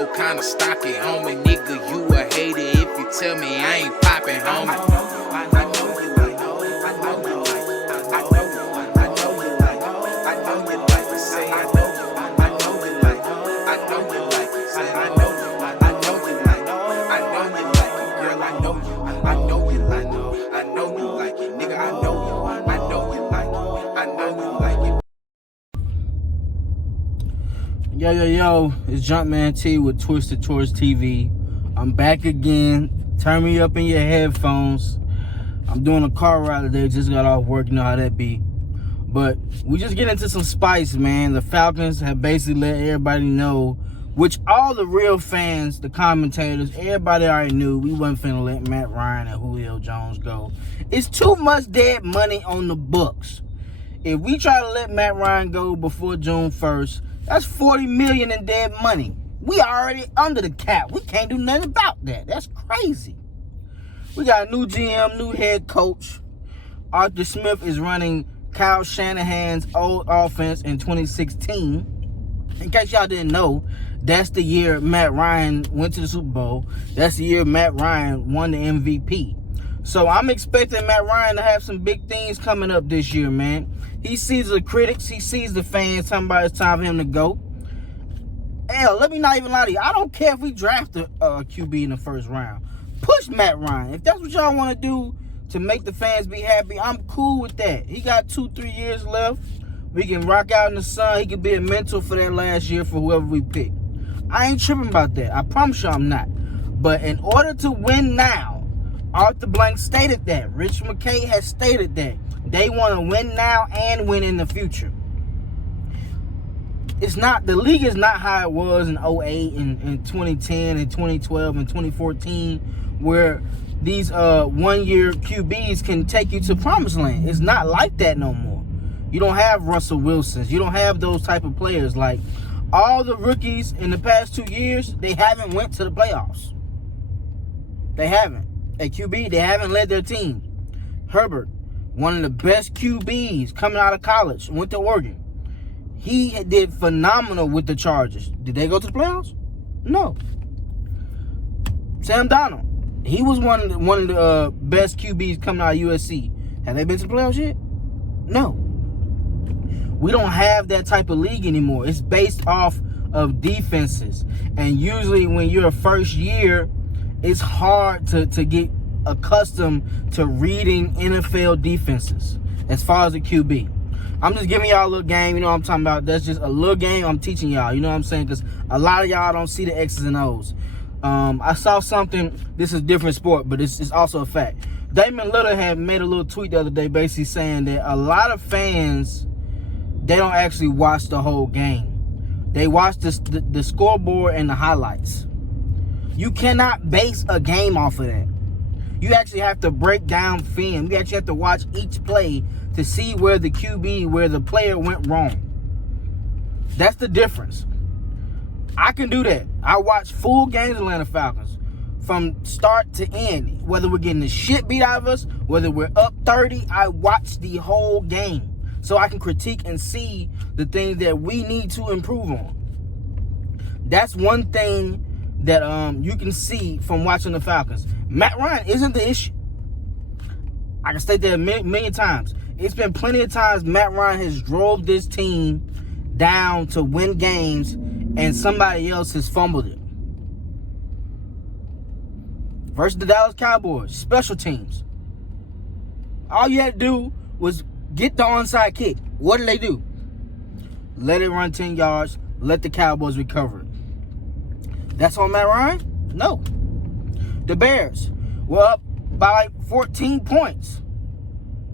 ego kinda stocky, homie. Nigga, you a hater if you tell me I ain't poppin', homie. Yo, it's Jumpman T with Twisted Tours TV. I'm back again. Turn me up in your headphones. I'm doing a car ride today. Just got off work. You know how that be. But we just get into some spice, man. The Falcons have basically let everybody know, which all the real fans, the commentators, everybody already knew we wasn't finna let Matt Ryan and Julio Jones go. It's too much dead money on the books. If we try to let Matt Ryan go before June 1st, that's $40 million in dead money. We already under the cap. We can't do nothing about that. That's crazy. We got a new GM, new head coach. Arthur Smith is running Kyle Shanahan's old offense in 2016. In case y'all didn't know, that's the year Matt Ryan went to the Super Bowl. That's the year Matt Ryan won the MVP. So I'm expecting Matt Ryan to have some big things coming up this year, man. He sees the critics. He sees the fans. Somebody, it's time for him to go. Hell, let me not even lie to you. I don't care if we draft a QB in the first round. Push Matt Ryan. If that's what y'all want to do to make the fans be happy, I'm cool with that. He got 2-3 years left. We can rock out in the sun. He can be a mentor for that last year for whoever we pick. I ain't tripping about that. I promise you I'm not. But in order to win now, Arthur Blank stated that. Rich McKay has stated that. They want to win now and win in the future. It's not, the league is not how it was in 08 and 2010 and 2012 and 2014, where these one-year QBs can take you to promised land. It's not like that no more. You don't have Russell Wilsons. You don't have those type of players. Like, all the rookies in the past 2 years, they haven't went to the playoffs. They haven't. At QB, they haven't led their team. Herbert, one of the best QBs coming out of college, went to Oregon. He did phenomenal with the Chargers. Did they go to the playoffs? No. Sam Darnold, he was one of the best QBs coming out of USC. Have they been to the playoffs yet? No. We don't have that type of league anymore. It's based off of defenses. And usually when you're a first year, it's hard to get accustomed to reading NFL defenses as far as a QB. I'm just giving y'all a little game, you know what I'm talking about. That's just a little game I'm teaching y'all, you know what I'm saying? Because a lot of y'all don't see the X's and O's. I saw something, this is a different sport, but it's also a fact. Damon Lillard had made a little tweet the other day basically saying that a lot of fans, they don't actually watch the whole game. They watch the scoreboard and the highlights. You cannot base a game off of that. You actually have to break down film. You actually have to watch each play to see where the QB, where the player went wrong. That's the difference. I can do that. I watch full games of Atlanta Falcons from start to end. Whether we're getting the shit beat out of us, whether we're up 30, I watch the whole game so I can critique and see the things that we need to improve on. That's one thing that you can see from watching the Falcons. Matt Ryan isn't the issue. I can state that a million times. It's been plenty of times Matt Ryan has drove this team down to win games and somebody else has fumbled it. Versus the Dallas Cowboys, special teams. All you had to do was get the onside kick. What did they do? Let it run 10 yards, let the Cowboys recover it. That's on Matt Ryan? No. The Bears were up by like 14 points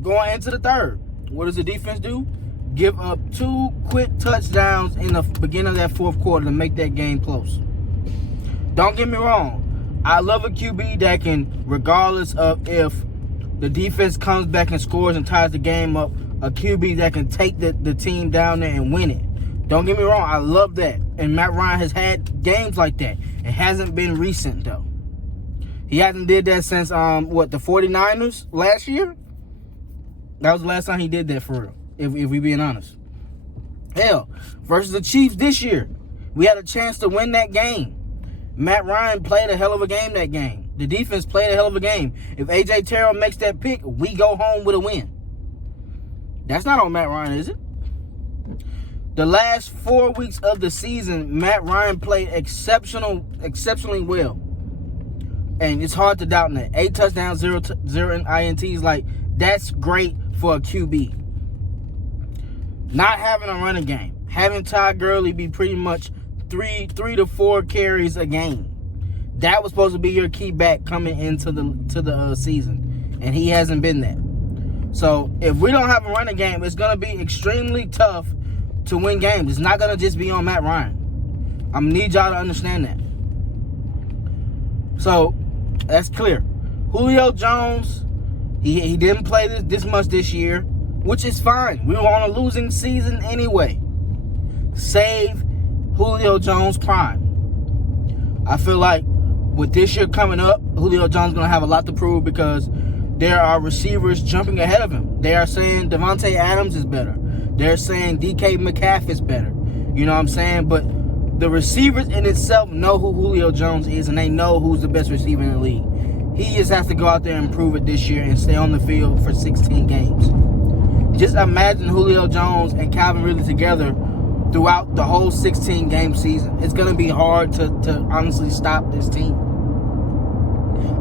going into the third. What does the defense do? Give up 2 quick touchdowns in the beginning of that fourth quarter to make that game close. Don't get me wrong. I love a QB that can, regardless of if the defense comes back and scores and ties the game up, a QB that can take the team down there and win it. Don't get me wrong, I love that. And Matt Ryan has had games like that. It hasn't been recent, though. He hasn't did that since, the 49ers last year? That was the last time he did that, for real, if we being honest. Hell, versus the Chiefs this year, we had a chance to win that game. Matt Ryan played a hell of a game that game. The defense played a hell of a game. If A.J. Terrell makes that pick, we go home with a win. That's not on Matt Ryan, is it? The last 4 weeks of the season, Matt Ryan played exceptionally well. And it's hard to doubt that. 8 touchdowns, 0 INTs. Like, that's great for a QB. Not having a running game. Having Todd Gurley be pretty much 3 to 4 carries a game. That was supposed to be your key back coming into the season. And he hasn't been that. So, if we don't have a running game, it's going to be extremely tough to win games. It's not going to just be on Matt Ryan. I'm going to need y'all to understand that. So, that's clear. Julio Jones, he didn't play this much this year, which is fine. We were on a losing season anyway. Save Julio Jones prime. I feel like with this year coming up, Julio Jones is going to have a lot to prove because there are receivers jumping ahead of him. They are saying Devontae Adams is better. They're saying DK Metcalf is better. You know what I'm saying? But the receivers in itself know who Julio Jones is, and they know who's the best receiver in the league. He just has to go out there and prove it this year and stay on the field for 16 games. Just imagine Julio Jones and Calvin Ridley together throughout the whole 16-game season. It's going to be hard to honestly stop this team.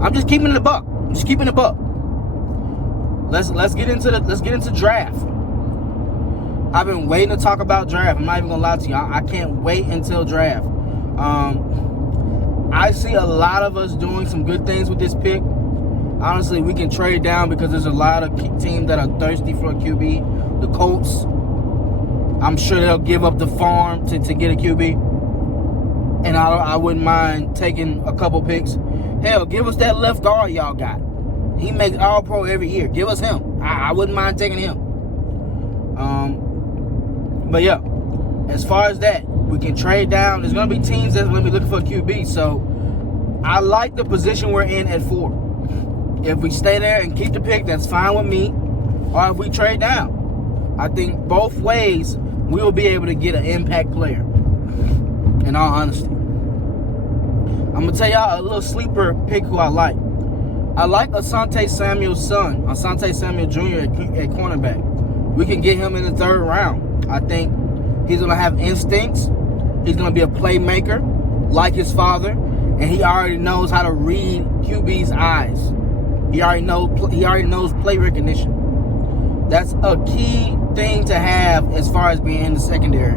I'm just keeping it a buck. Let's get into draft. I've been waiting to talk about draft. I'm not even gonna lie to you. I can't wait until draft. I see a lot of us doing some good things with this pick. Honestly, we can trade down because there's a lot of teams that are thirsty for a QB. The Colts, I'm sure they'll give up the farm to get a QB. And I wouldn't mind taking a couple picks. Hell, give us that left guard y'all got. He makes All-Pro every year. Give us him. I wouldn't mind taking him. But yeah, as far as that, we can trade down. There's going to be teams that's going to be looking for a QB. So I like the position we're in at 4. If we stay there and keep the pick, that's fine with me. Or if we trade down, I think both ways we will be able to get an impact player. In all honesty, I'm going to tell y'all a little sleeper pick who I like. I like Asante Samuel's son, Asante Samuel Jr. at cornerback. We can get him in the 3rd round. I think he's going to have instincts. He's going to be a playmaker like his father. And he already knows how to read QB's eyes. He already knows play recognition. That's a key thing to have as far as being in the secondary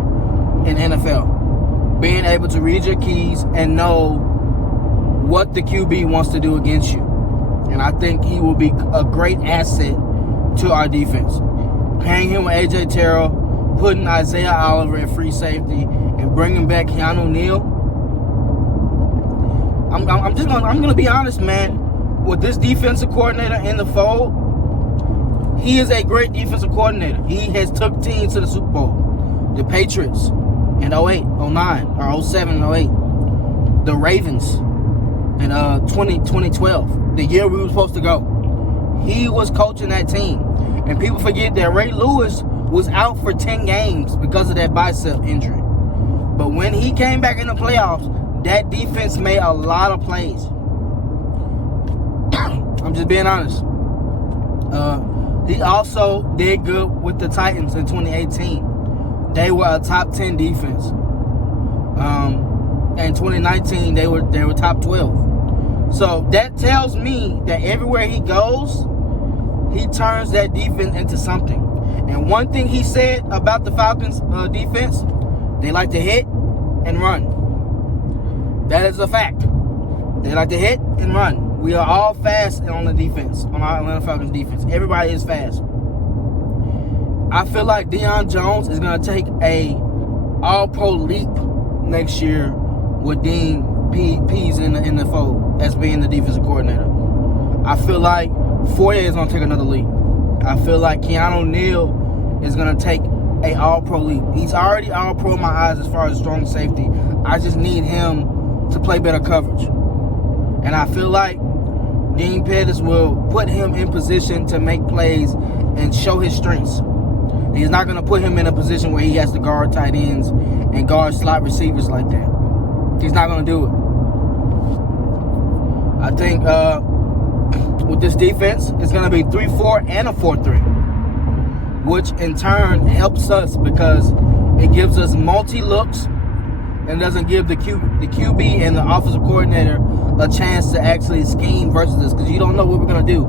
in NFL. Being able to read your keys and know what the QB wants to do against you. And I think he will be a great asset to our defense. Pairing him with A.J. Terrell, putting Isaiah Oliver at free safety, and bringing back Keanu Neal. I'm gonna be honest, man. With this defensive coordinator in the fold, he is a great defensive coordinator. He has took teams to the Super Bowl. The Patriots in 08, 09, or 07, 08. The Ravens in 2012, the year we were supposed to go. He was coaching that team. And people forget that Ray Lewis was out for 10 games because of that bicep injury. But when he came back in the playoffs, that defense made a lot of plays. I'm just being honest. He also did good with the Titans in 2018. They were a top 10 defense. In 2019, they were top 12. So that tells me that everywhere he goes, he turns that defense into something. And one thing he said about the Falcons defense, they like to hit and run. That is a fact. They like to hit and run. We are all fast on the defense, on our Atlanta Falcons defense. Everybody is fast. I feel like Deion Jones is going to take a all-pro leap next year with Dean PEES in the fold as being the defensive coordinator. I feel like Foyer is going to take another leap. I feel like Keanu Neal is going to take a all-pro leap. He's already all-pro in my eyes as far as strong safety. I just need him to play better coverage. And I feel like Dean Pettis will put him in position to make plays and show his strengths. He's not going to put him in a position where he has to guard tight ends and guard slot receivers like that. He's not going to do it. I think with this defense, it's going to be 3-4 and a 4-3, which in turn helps us because it gives us multi-looks and doesn't give the QB and the offensive coordinator a chance to actually scheme versus us because you don't know what we're going to do.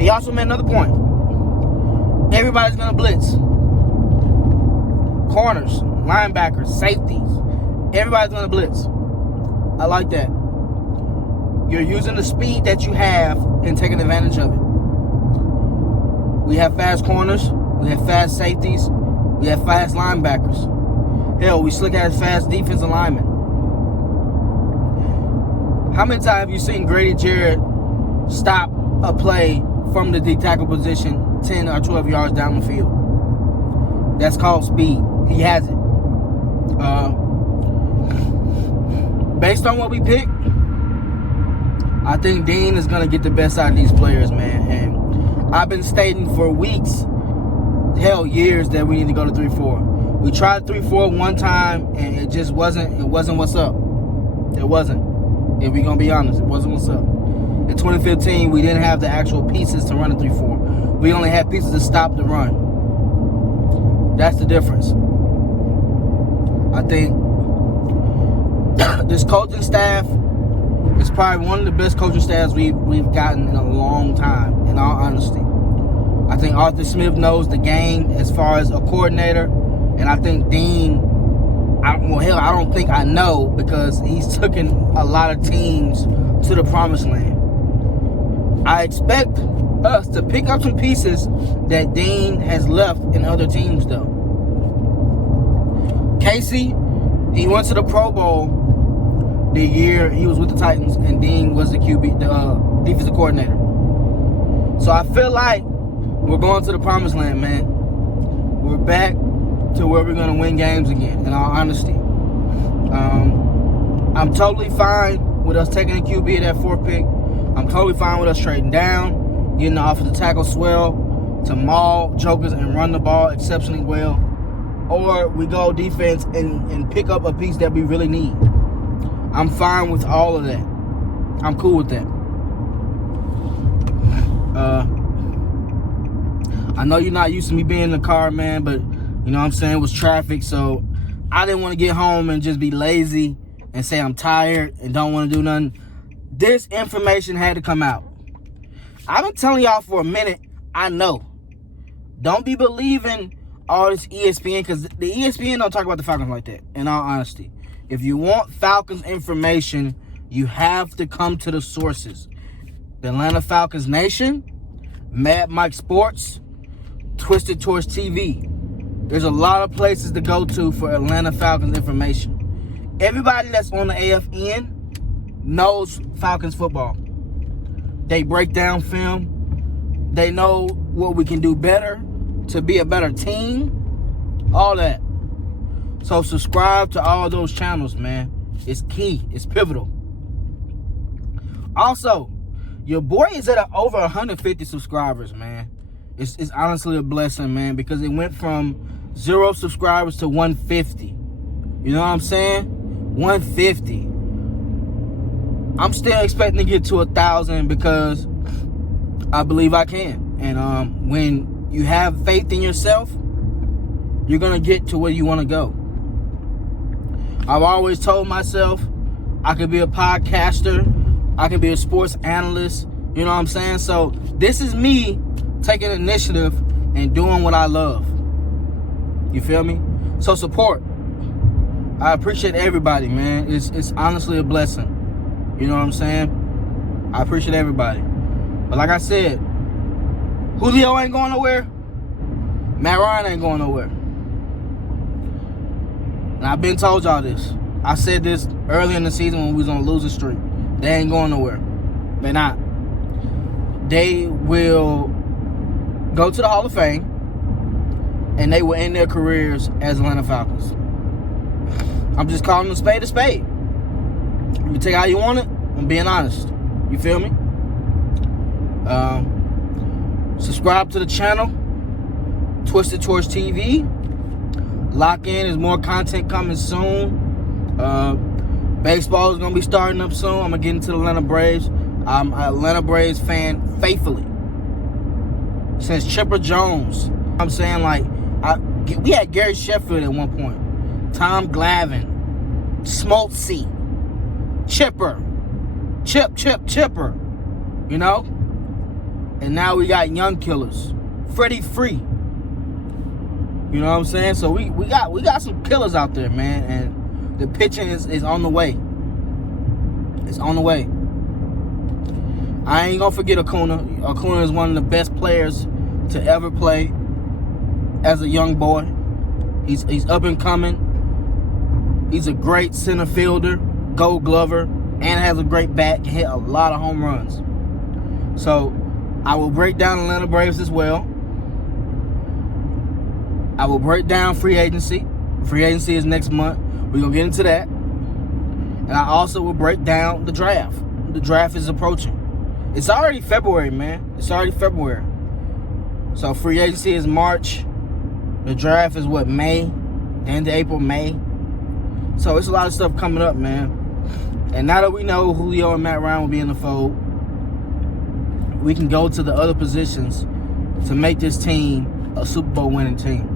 He also made another point. Everybody's going to blitz. Corners, linebackers, safeties. Everybody's going to blitz. I like that. You're using the speed that you have and taking advantage of it. We have fast corners. We have fast safeties. We have fast linebackers. Hell, we still got fast defensive linemen. How many times have you seen Grady Jarrett stop a play from the D tackle position 10 or 12 yards down the field? That's called speed. He has it. Based on what we picked, I think Dean is going to get the best out of these players, man. And I've been stating for weeks, hell, years, that we need to go to 3-4. We tried 3-4 one time, and it just wasn't what's up. It wasn't. If we're going to be honest, it wasn't what's up. In 2015, we didn't have the actual pieces to run a 3-4. We only had pieces to stop the run. That's the difference. I think this coaching staff is probably one of the best coaching staffs we've gotten in a long time, in all honesty. I think Arthur Smith knows the game as far as a coordinator, and I think Dean, I don't think I know because he's taken a lot of teams to the promised land. I expect us to pick up some pieces that Dean has left in other teams, though. Casey, he went to the Pro Bowl the year he was with the Titans, and Dean was the QB, the defensive coordinator. So I feel like we're going to the promised land, man. We're back to where we're going to win games again, in all honesty. I'm totally fine with us taking a QB at that 4th pick. I'm totally fine with us trading down, getting the offensive tackle swell to maul jokers and run the ball exceptionally well. Or we go defense and pick up a piece that we really need. I'm fine with all of that. I'm cool with that. I know you're not used to me being in the car, man, but you know what I'm saying, it was traffic, so I didn't want to get home and just be lazy and say I'm tired and don't want to do nothing. This information had to come out. I've been telling y'all for a minute, I know. Don't be believing all this ESPN, because the ESPN don't talk about the Falcons like that, in all honesty. If you want Falcons information, you have to come to the sources. The Atlanta Falcons Nation, Mad Mike Sports, Twisted Towards TV. There's a lot of places to go to for Atlanta Falcons information. Everybody that's on the AFN knows Falcons football. They break down film. They know what we can do better to be a better team. All that. So subscribe to all those channels, man. It's key. It's pivotal. Also, your boy is at over 150 subscribers, man. It's honestly a blessing, man, because it went from 0 subscribers to 150. You know what I'm saying? 150. I'm still expecting to get to 1,000 because I believe I can. And when you have faith in yourself, you're going to get to where you want to go. I've always told myself I could be a podcaster. I could be a sports analyst. You know what I'm saying? So this is me taking initiative and doing what I love. You feel me? So support. I appreciate everybody, man. It's honestly a blessing. You know what I'm saying? I appreciate everybody. But like I said, Julio ain't going nowhere. Matt Ryan ain't going nowhere. And I've been told y'all this. I said this early in the season when we was on a losing streak. They ain't going nowhere. They're not. They will go to the Hall of Fame, and they will end their careers as Atlanta Falcons. I'm just calling a spade a spade. You can take it how you want it. I'm being honest. You feel me? Subscribe to the channel, Twisted Towards TV. Lock in. There's more content coming soon. Baseball is gonna be starting up soon. I'm gonna get into the Atlanta Braves. I'm an Atlanta Braves fan faithfully since Chipper Jones. I'm saying, like, we had Gary Sheffield at one point, Tom Glavine, Smoltzy, Chipper, Chipper, you know. And now we got young killers, Freddie Free. You know what I'm saying? So we got some killers out there, man, and the pitching is on the way. It's on the way. I ain't gonna forget Acuna. Acuna is one of the best players to ever play as a young boy. He's up and coming. He's a great center fielder, Gold Glover, and has a great bat. Can hit a lot of home runs. So I will break down Atlanta Braves as well. I will break down free agency. Free agency is next month. We're gonna get into that. And I also will break down the draft. The draft is approaching. It's already February, man. It's already February. So free agency is March. The draft is what, May? The end of April, May. So it's a lot of stuff coming up, man. And now that we know Juilo and Matt Ryan will be in the fold, we can go to the other positions to make this team a Super Bowl winning team.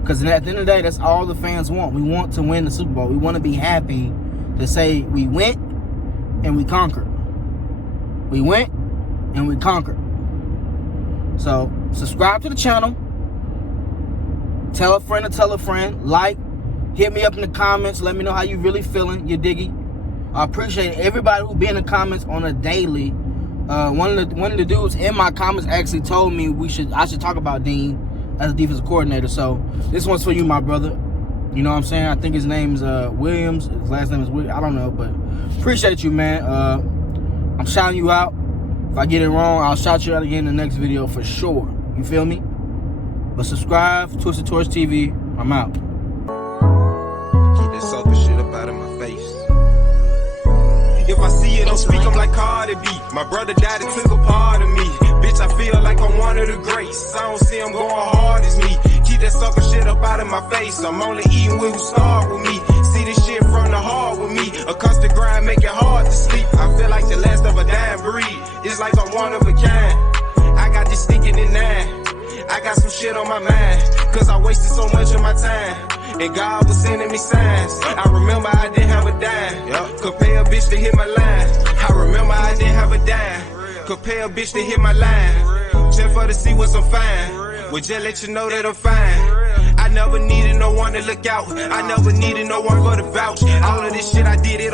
Because at the end of the day, that's all the fans want. We want to win the Super Bowl. We want to be happy to say we went and we conquered. We went and we conquered. So subscribe to the channel. Tell a friend to tell a friend. Like. Hit me up in the comments. Let me know how you really feeling. You diggy? I appreciate everybody who be in the comments on a daily. One of the dudes in my comments actually told me I should talk about Dean as a defensive coordinator. So this one's for you, my brother. You know what I'm saying? I think his name's Williams. His last name is Williams. I don't know, but appreciate you, man. I'm shouting you out. If I get it wrong, I'll shout you out again in the next video for sure. You feel me? But subscribe, Twisted Torch TV. I'm out. That selfish shit up out of my face. If I see it, don't speak, I'm like Cardi B. My brother died, it took a part of me. Bitch, I feel like I'm one of the greats. I don't see him going hard as me. Keep that sucker shit up out of my face. I'm only eating with who start with me. See this shit from the heart with me. A constant grind make it hard to sleep. I feel like the last of a dying breed. It's like I'm one of a kind. I got this thinking in nine. I got some shit on my mind. Cause I wasted so much of my time. And God was sending me signs. I remember I didn't have a dime. Could pay a bitch to hit my line. I remember I didn't have a dime. Could pay a bitch to hit my line. Just for to see what's I'm fine. Well, just let you know that I'm fine. I never needed no one to look out. I never needed no one for to vouch. All of this shit I did it